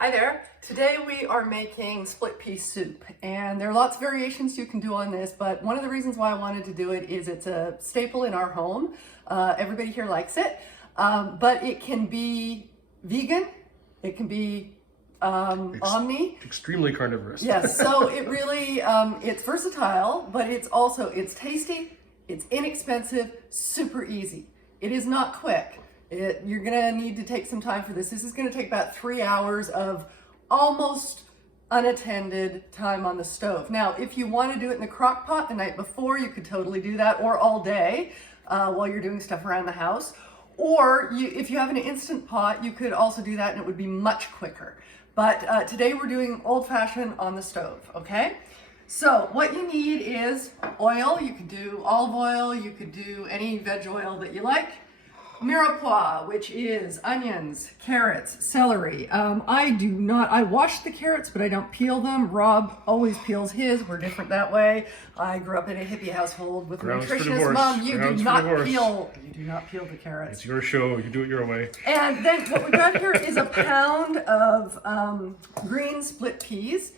Hi there. Today we are making split pea soup, and there are lots of variations you can do on this, but one of the reasons why I wanted to do it is it's a staple in our home. Everybody here likes it, but it can be vegan, it can be omni. Extremely carnivorous. Yes, so it really, it's versatile, but it's tasty, it's inexpensive, super easy. It is not quick. You're gonna need to take some time for this. This is gonna take about 3 hours of almost unattended time on the stove. Now, if you want to do it in the crock pot the night before, you could totally do that, or all day while you're doing stuff around the house. Or if you have an instant pot, you could also do that and it would be much quicker. But today we're doing old-fashioned on the stove, okay? So what you need is oil. You could do olive oil, you could do any veg oil that you like. Mirepoix, which is onions, carrots, celery. I wash the carrots, but I don't peel them. Rob always peels his. We're different that way. I grew up in a hippie household with a nutritionist mom. You do not peel the carrots. It's your show. You do it your way. And then what we got here is a pound of green split peas.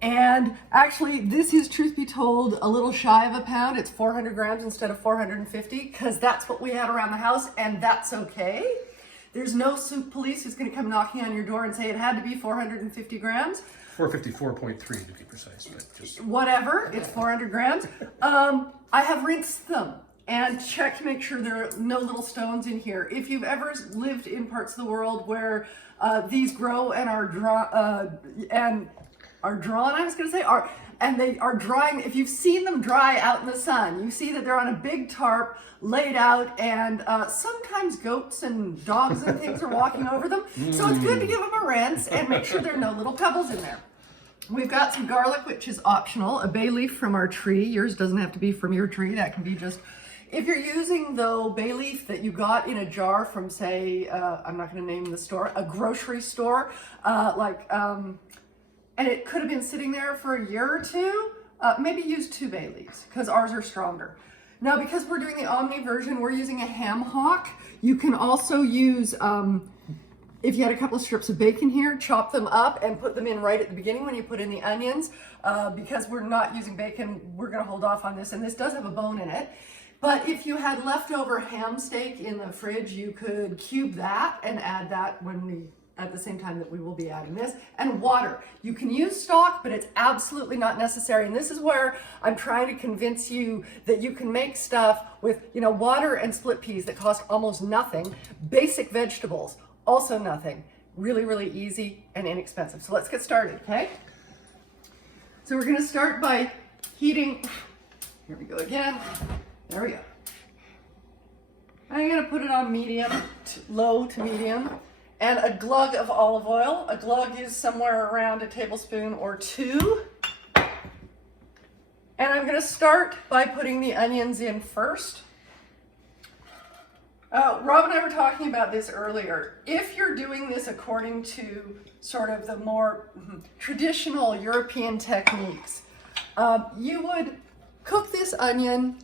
And actually, this is, truth be told, a little shy of a pound. It's 400 grams instead of 450, because that's what we had around the house, and that's okay. There's no soup police who's going to come knocking on your door and say it had to be 450 grams. 454.3 to be precise, but just whatever. It's 400 grams. I have rinsed them and checked to make sure there are no little stones in here. If you've ever lived in parts of the world where these grow and are they are drying. If you've seen them dry out in the sun, you see that they're on a big tarp laid out, and sometimes goats and dogs and things are walking over them. So it's good to give them a rinse and make sure there are no little pebbles in there. We've got some garlic, which is optional, a bay leaf from our tree. Yours doesn't have to be from your tree. That can be just, if you're using though bay leaf that you got in a jar from, say, I'm not going to name the store, a grocery store, and it could have been sitting there for a year or two, maybe use 2 bay leaves, because ours are stronger. Now, because we're doing the omni version, we're using a ham hock. You can also use, if you had a couple of strips of bacon here, chop them up and put them in right at the beginning when you put in the onions. Because we're not using bacon, we're gonna hold off on this, and this does have a bone in it. But if you had leftover ham steak in the fridge, you could cube that and add that at the same time that we will be adding this. And water. You can use stock, but it's absolutely not necessary. And this is where I'm trying to convince you that you can make stuff with, water and split peas that cost almost nothing. Basic vegetables, also nothing. Really, really easy and inexpensive. So let's get started, okay? So we're gonna start by heating. Here we go again. There we go. I'm gonna put it on low to medium. And a glug of olive oil. A glug is somewhere around a tablespoon or 2. And I'm going to start by putting the onions in first. Rob and I were talking about this earlier. If you're doing this according to sort of the more traditional European techniques, you would cook this onion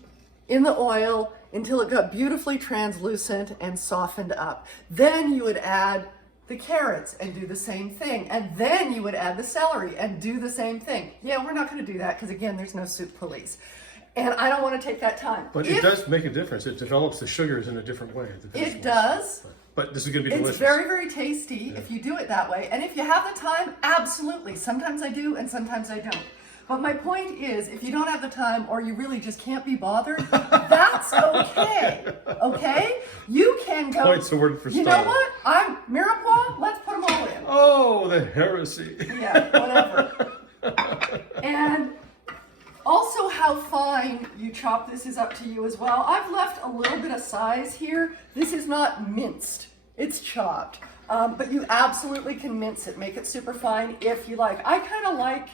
in the oil until it got beautifully translucent and softened up. Then you would add the carrots and do the same thing. And then you would add the celery and do the same thing. Yeah, we're not gonna do that because again, there's no soup police. And I don't wanna take that time. But it does make a difference. It develops the sugars in a different way. It does. But this is gonna be delicious. It's very, very tasty if you do it that way. And if you have the time, absolutely. Sometimes I do and sometimes I don't. But my point is, if you don't have the time or you really just can't be bothered, that's okay, okay? You can go, Point's the word for you style. know what? I'm Mirepoix, let's put them all in. Oh, the heresy. Yeah, whatever. And also how fine you chop this is up to you as well. I've left a little bit of size here. This is not minced, it's chopped. But you absolutely can mince it, make it super fine if you like. I kind of like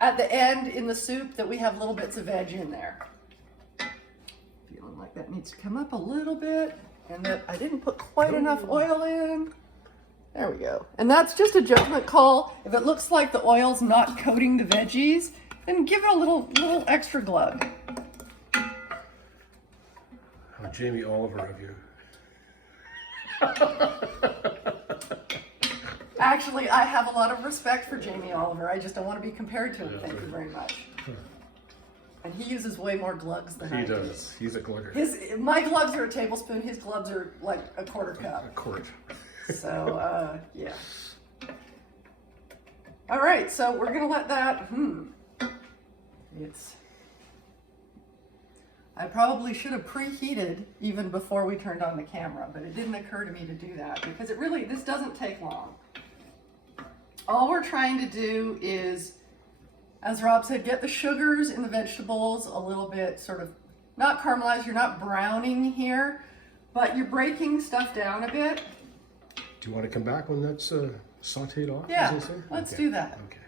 at the end in the soup that we have little bits of veg in there. Feeling like that needs to come up a little bit, and that I didn't put quite enough oil in. There we go. And that's just a judgment call. If it looks like the oil's not coating the veggies, then give it a little extra glug. How Jamie Oliver of you. Actually, I have a lot of respect for Jamie Oliver. I just don't want to be compared to him. Yeah, Thank you right. very much. And he uses way more gloves than I He do. does. He's a glugger. My gloves are a tablespoon. His gloves are like a quarter A cup. quart. So, yeah. All right, so we're gonna let that, I probably should have preheated even before we turned on the camera, but it didn't occur to me to do that because this doesn't take long. All we're trying to do is, as Rob said, get the sugars in the vegetables a little bit sort of, not caramelized, you're not browning here, but you're breaking stuff down a bit. Do you want to come back when that's sauteed off? Yeah, as they say? let's Okay. do that. Okay.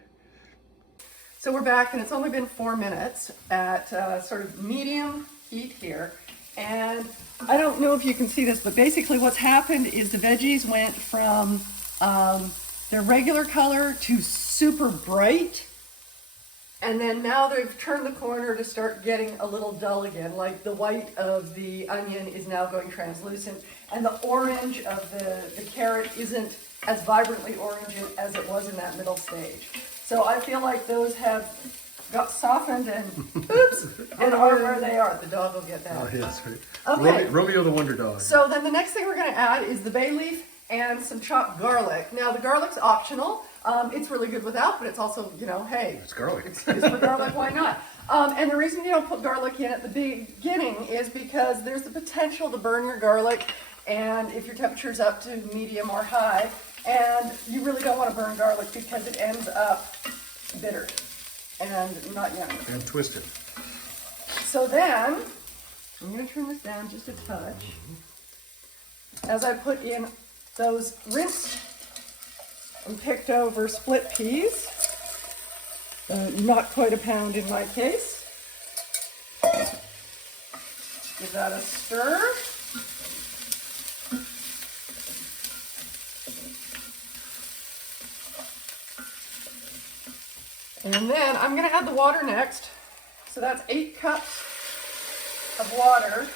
So we're back and it's only been 4 minutes at sort of medium heat here. And I don't know if you can see this, but basically what's happened is the veggies went from their regular color to super bright. And then now they've turned the corner to start getting a little dull again, like the white of the onion is now going translucent and the orange of the carrot isn't as vibrantly orange as it was in that middle stage. So I feel like those have got softened and oops, and are where they are. The dog will get that. Oh, yes, right. Okay. Romeo the Wonder Dog. So then the next thing we're going to add is the bay leaf and some chopped garlic. Now the garlic's optional. It's really good without, but it's also, hey, It's garlic. it's for garlic, why not? And the reason you don't put garlic in at the beginning is because there's the potential to burn your garlic, and if your temperature's up to medium or high, and you really don't want to burn garlic because it ends up bitter and not yummy. And twisted. So then, I'm going to turn this down just a touch. As I put in those rinsed and picked over split peas, not quite a pound in my case. Give that a stir. And then I'm going to add the water next. So that's 8 cups of water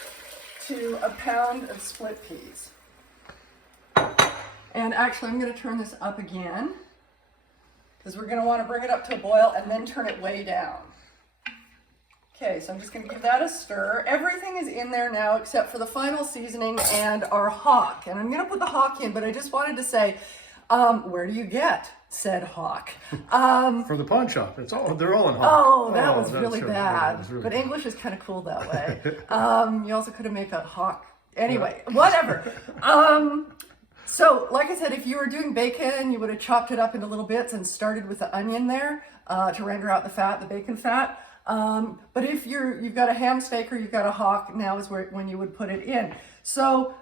to a pound of split peas. And actually, I'm going to turn this up again because we're going to want to bring it up to a boil and then turn it way down. Okay, so I'm just going to give that a stir. Everything is in there now except for the final seasoning and our hock. And I'm going to put the hock in, but I just wanted to say, where do you get said hock? From the pawn shop. They're all in hock. Oh, that was that's really right. bad. That was really But bad. English is kind of cool that way. You also could have made a hock. Anyway, whatever. So, like I said, if you were doing bacon, you would have chopped it up into little bits and started with the onion there to render out the fat, the bacon fat. But if you've got a ham steak or you've got a hock, now is when you would put it in. So,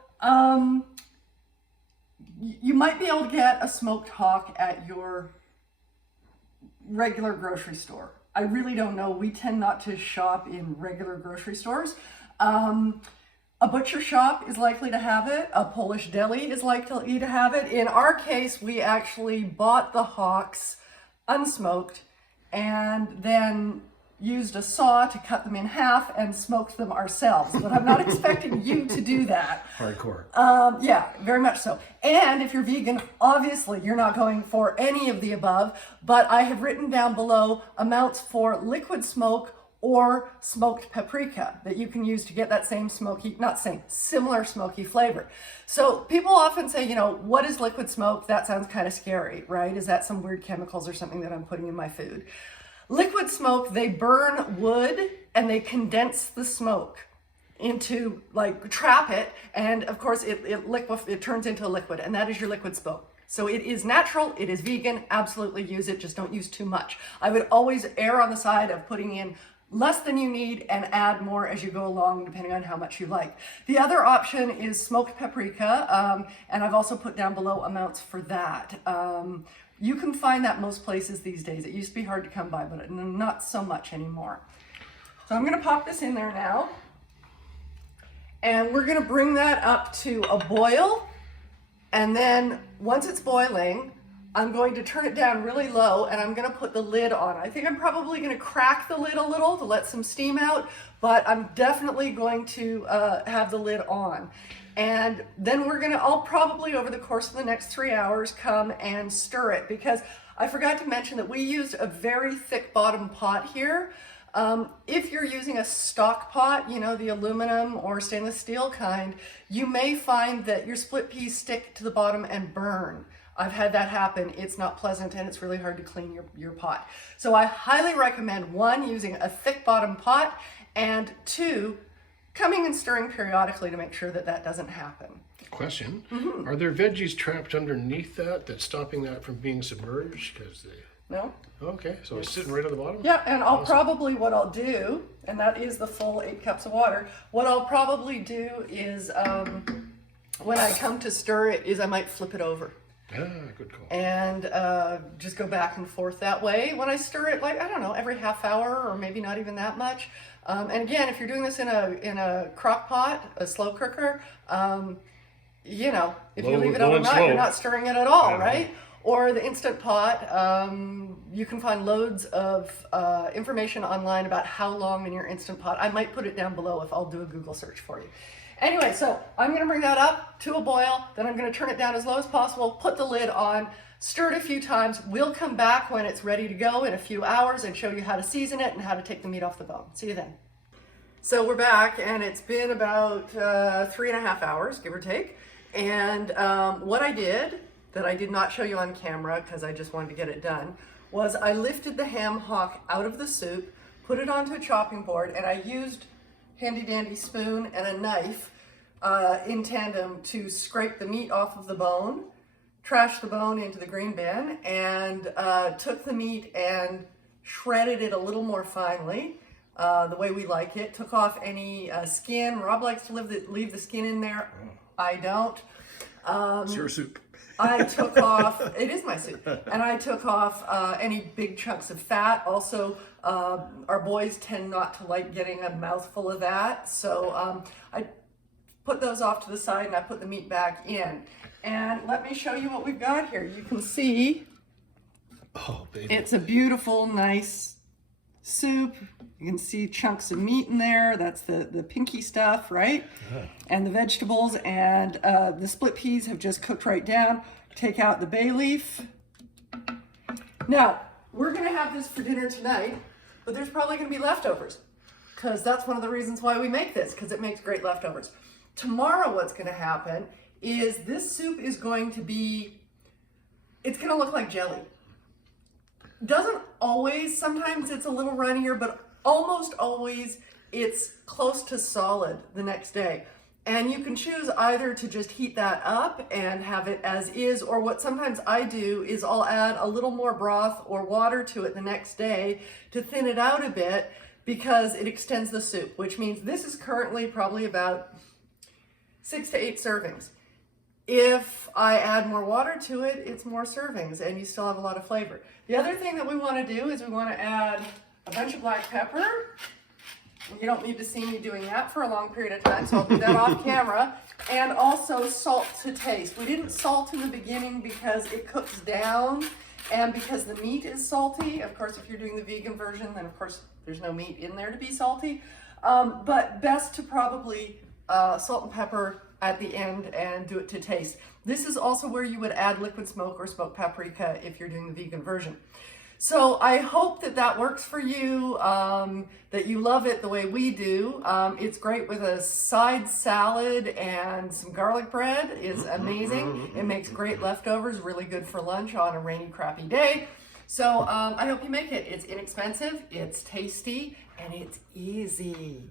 you might be able to get a smoked hock at your regular grocery store. I really don't know. We tend not to shop in regular grocery stores. A butcher shop is likely to have it. A Polish deli is likely to have it. In our case, we actually bought the hocks unsmoked and then used a saw to cut them in half and smoked them ourselves. But I'm not expecting you to do that. Hardcore. Yeah, very much so. And if you're vegan, obviously you're not going for any of the above, but I have written down below amounts for liquid smoke or smoked paprika that you can use to get that same similar smoky flavor. So people often say, what is liquid smoke? That sounds kind of scary, right? Is that some weird chemicals or something that I'm putting in my food? Liquid smoke, they burn wood and they condense the smoke into, trap it, and of course it turns into a liquid, and that is your liquid smoke. So it is natural, it is vegan, absolutely use it, just don't use too much. I would always err on the side of putting in less than you need and add more as you go along, depending on how much you like. The other option is smoked paprika, and I've also put down below amounts for that. You can find that most places these days. It used to be hard to come by, but not so much anymore. So I'm gonna pop this in there now. And we're gonna bring that up to a boil. And then once it's boiling, I'm going to turn it down really low and I'm going to put the lid on. I think I'm probably going to crack the lid a little to let some steam out, but I'm definitely going to have the lid on. And then I'll probably over the course of the next 3 hours come and stir it, because I forgot to mention that we used a very thick bottom pot here. If you're using a stock pot, you know, the aluminum or stainless steel kind, you may find that your split peas stick to the bottom and burn. I've had that happen. It's not pleasant and it's really hard to clean your pot. So I highly recommend, 1, using a thick bottom pot, and 2, coming and stirring periodically to make sure that that doesn't happen. Question, are there veggies trapped underneath that's stopping that from being submerged? No? Okay, so it's sitting right at the bottom? Yeah, and I'll probably, what I'll do, and that is the full 8 cups of water, what I'll probably do is, when I come to stir it, is I might flip it over. Ah, good call. And just go back and forth that way. When I stir it, like, I don't know, every half hour, or maybe not even that much. And again, if you're doing this in a crock pot, a slow cooker, you know, if you leave it overnight, you're not stirring it at all, right? Or the Instant Pot, you can find loads of information online about how long in your Instant Pot. I might put it down below if I'll do a Google search for you. Anyway, so I'm going to bring that up to a boil, then I'm going to turn it down as low as possible, put the lid on, stir it a few times. We'll come back when it's ready to go in a few hours and show you how to season it and how to take the meat off the bone. See you then. So we're back, and it's been about 3.5 hours, give or take. And what I did, that I did not show you on camera because I just wanted to get it done, was I lifted the ham hock out of the soup, put it onto a chopping board, and I used handy dandy spoon and a knife in tandem to scrape the meat off of the bone, trash the bone into the green bin, and took the meat and shredded it a little more finely, the way we like it. Took off any skin. Rob likes to leave the skin in there. I don't. It's your soup. I took off, it is my soup, and I took off any big chunks of fat. Also, our boys tend not to like getting a mouthful of that, so I put those off to the side and I put the meat back in. And let me show you what we've got here. You can see, oh, baby. It's a beautiful, nice soup. You can see chunks of meat in there. That's the pinky stuff, right? Yeah. And the vegetables, and the split peas have just cooked right down. Take out the bay leaf. Now, we're gonna have this for dinner tonight, but there's probably gonna be leftovers, because that's one of the reasons why we make this, because it makes great leftovers. Tomorrow what's gonna happen is this soup is going to be, it's gonna look like jelly. Doesn't always, sometimes it's a little runnier, but almost always it's close to solid the next day. And you can choose either to just heat that up and have it as is, or what sometimes I do is I'll add a little more broth or water to it the next day to thin it out a bit, because it extends the soup, which means this is currently probably about 6 to 8 servings. If I add more water to it, it's more servings and you still have a lot of flavor. The other thing that we want to do is we want to add a bunch of black pepper. You don't need to see me doing that for a long period of time, so I'll do that off camera. And also salt to taste. We didn't salt in the beginning because it cooks down and because the meat is salty. Of course, if you're doing the vegan version, then of course there's no meat in there to be salty. But best to probably salt and pepper at the end and do it to taste. This is also where you would add liquid smoke or smoked paprika if you're doing the vegan version. So I hope that that works for you, that you love it the way we do. It's great with a side salad, and some garlic bread is amazing. It makes great leftovers, really good for lunch on a rainy, crappy day. So I hope you make it. It's inexpensive, it's tasty, and it's easy.